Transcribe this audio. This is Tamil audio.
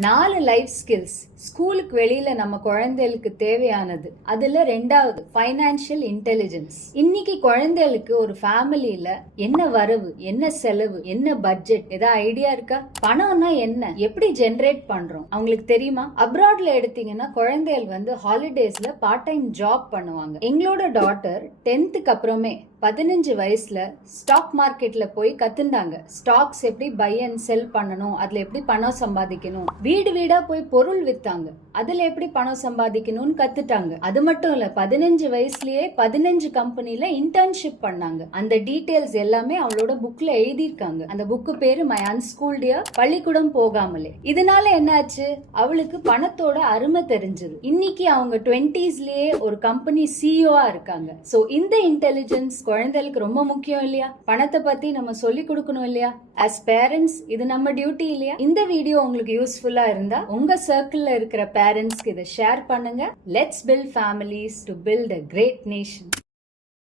நாலு லைஃப் ஸ்கில்ஸ் ஸ்கூலுக்கு வெளியில நம்ம குழந்தைகளுக்கு தேவையானது. அதுல ரெண்டாவது ஃபைனான்சியல் இன்டெலிஜென்ஸ் இன்னைக்கு குழந்தைகளுக்கு ஒரு ஃபேமிலியில என்ன வரவு என்ன செலவு என்ன பட்ஜெட் ஏதாவது ஐடியா இருக்கா? பணம்னா என்ன? எப்படி ஜென்ரேட் பண்றோம்? அவங்களுக்கு தெரியுமா? அப்ராட்ல எடுத்தீங்கன்னா குழந்தைகள் வந்து ஹாலிடேஸ்ல பார்ட் டைம் ஜாப் பண்ணுவாங்க. எங்களோட டாட்டர் டென்த்துக்கு அப்புறமே பதினஞ்சு வயசுல ஸ்டாக் மார்க்கெட்ல போய் கத்துண்டாங்க ஸ்டாக்ஸ் எப்படி பை அண்ட் செல் பண்ணணும்? அதுல எப்படி பணம் சம்பாதிக்கணும்? வீடு வீடா போய் பொருள் வித்தாங்க. அதுல எப்படி பணம் சம்பாதிக்கணும்னு கத்துட்டாங்க. அது மட்டும் இல்ல பதினஞ்சு வயசுலயே பதினஞ்சு கம்பெனில இன்டர்ன்ஷிப் பண்ணாங்க. அந்த டீடைல்ஸ் எல்லாமே அவளோட புக்ல எழுதியிருக்காங்க. அந்த புக்கு பேரு மை அன்ஸ்கூல்டியா பள்ளிக்கூடம் போகாமலே. இதனால என்னாச்சு? அவளுக்கு பணத்தோட அருமை தெரிஞ்சது. இன்னைக்கு அவங்க டுவெண்டிஸ்லயே ஒரு கம்பெனி சிஇஓவா இருக்காங்க. சோ இந்த இன்டெலிஜென்ஸ் குழந்தைகளுக்கு ரொம்ப முக்கியம் இல்லையா? பணத்தை பத்தி நம்ம சொல்லி கொடுக்கணும் இல்லையா? அஸ் பேரண்ட்ஸ் இது நம்ம டியூட்டி இல்லையா? இந்த வீடியோ உங்களுக்கு யூஸ்ஃபுல்லா இருந்தா உங்க சர்க்கிள்ல இருக்கிற பேரண்ட்ஸ்க்கு இதை ஷேர் பண்ணுங்க. Let's build families to build a great nation